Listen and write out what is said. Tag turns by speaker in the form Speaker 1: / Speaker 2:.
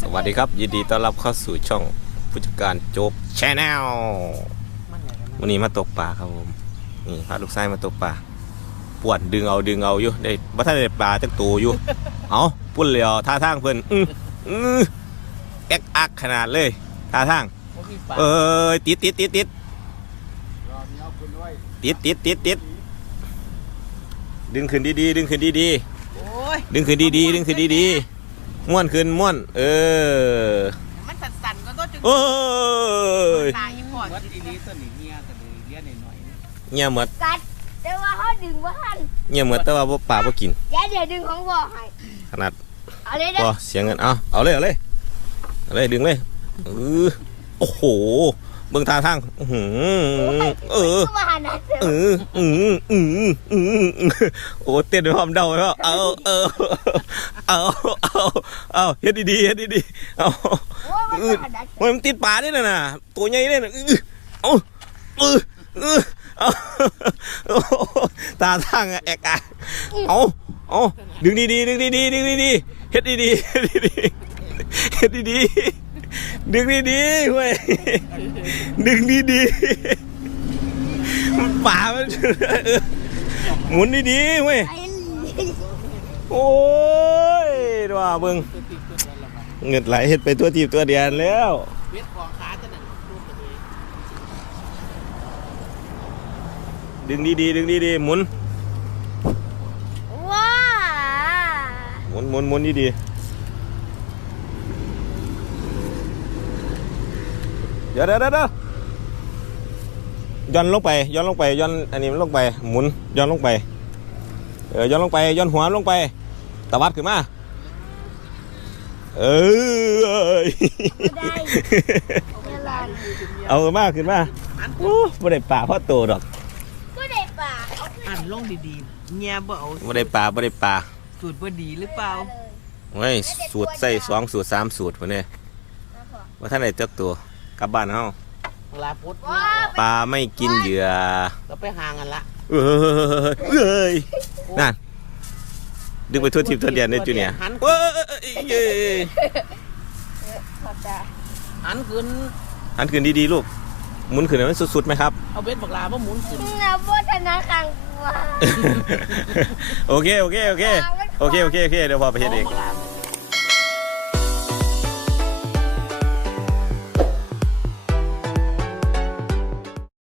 Speaker 1: สวัสดีครับยินดีต้อนรับเข้าสู่ช่องผู้จัดการโจ๊กชแนลวันนี้มาตกปลาครับผมนี่พาลูกชายมาตกปลาปวดดึงเอาดึงเอาอยู่ได้บ่ทันได้ปลาจักตัวอยู่เอาปุ่นเลยเอาท่าทางเพิ่นอื้ออื้อแอกอักขนาดเลยท่าทางเอ้ยติดติดติดติดติดติดติดติดดึงขึ้นดีๆดึงขึ้นดี
Speaker 2: โอ้ย
Speaker 1: ๆดึงขึ้นดีๆดึงขึ้นดีๆ ม้วนขึ้นม้วน เออ
Speaker 2: มันสั่นๆก็ต้องจึง
Speaker 1: โอ้ย
Speaker 2: ตายอีพอด
Speaker 3: วัดอีนี้ตัวนี้เฮียตัวนี้เลี้ยนหน่อย
Speaker 1: เงียบหมด
Speaker 4: กัดแต่ว่าเขาดึงว่าหัน
Speaker 1: เงียบหมดแต่ว่าบ่ป่าบ่กิน
Speaker 4: ยายเดี๋ยวดึงของพ่อให้
Speaker 1: ขนาด
Speaker 4: เอาเลยเด้
Speaker 1: พ
Speaker 4: อ
Speaker 1: อเสียงเงินเอาเอาเลยเอาเลยเอาเลยดึงเลยเออโอ้โห เบิ่งท่าทางอื้อหือเออ
Speaker 4: ก็มาหันนะเสือ
Speaker 1: เอออืออืออือโอ้เต้นด้วยความเดาเลยว่าเอาเออเอาเอาเอาเฮ็ดดีๆเฮ็ดดีๆเอา
Speaker 4: โอ้มันมาหันนะเสือ
Speaker 1: มันติดปลาเนี่ยนะน่ะตัวใหญ่เนี่ยนะอื้อเอาเออเออเอาโอ้โหตาทางอะแอกอะเอาเอาดึงดีๆดึงดีๆดึงดีๆเฮ็ดดีๆเฮ็ดดีๆเฮ็ดดีๆ ดึงดีๆเว้ย ดึงดีๆมันป่ามันเออหมุนดีๆเว้ย
Speaker 4: ไอ้
Speaker 1: โอ้ยดูว่าเบิ่งเงิดไหลเฮ็ดไปตัวทีบตัวเดียนแล้ว
Speaker 3: เวทของขาตัวนั้นลูกตัวนี้
Speaker 1: ดึงดีๆดึงดีๆหมุน
Speaker 4: ว้า
Speaker 1: หมุนหมุนหมุนดีๆ ดี๋ยวเดี๋ยวเดี๋ยวเดี๋ยวย้อนลงไปย้อนลงไปย้อนอันนี้มันลงไปหมุนย้อนลงไปเออย้อนลงไปย้อนหัวลงไปตะวัดขึ้นมาเออ
Speaker 4: ได้เวลา
Speaker 1: เอาขึ้นมาขึ้นมาโอ้ไม่ได้ป่าเพราะโตดอก
Speaker 4: ก็ได้ปากเอาขึ้น
Speaker 2: อ่านลงดีๆเงียบ่เอา
Speaker 1: ไม่ได้ป่าไม่ได้ป่า
Speaker 2: สูตรบ่ดีหรือเปล่า
Speaker 1: เฮ้ยสูตรใส่สองสูตรสามสูตรพวกนี้ว่าท่านไหนเจ้าตัว กลับบ้านเฮา
Speaker 3: ลาพุทธ
Speaker 4: ว้า
Speaker 1: ปลาไม่กินเหยื่อ
Speaker 3: เราไปห่างกันละ
Speaker 1: เอ้ยเอ้ยนั่นดึงไปทั่วทิพย์ทั่วเดียนได้จุเนี่ยเอ้ยเอ้ย
Speaker 4: ขอบใจ
Speaker 3: หันขึ้น
Speaker 1: หันขึ้นดีๆลูกหมุนขึ้นให้มันสุดๆไหมครับ
Speaker 3: เอาเบ็ดบักลามาหมุนขึ้น
Speaker 4: นะพ่อธนาคารว่า
Speaker 1: โอเคโอเคโอเคโอเคโอเคโอเคเดี๋ยวพอไปเฮ็ดเอง
Speaker 3: บักลา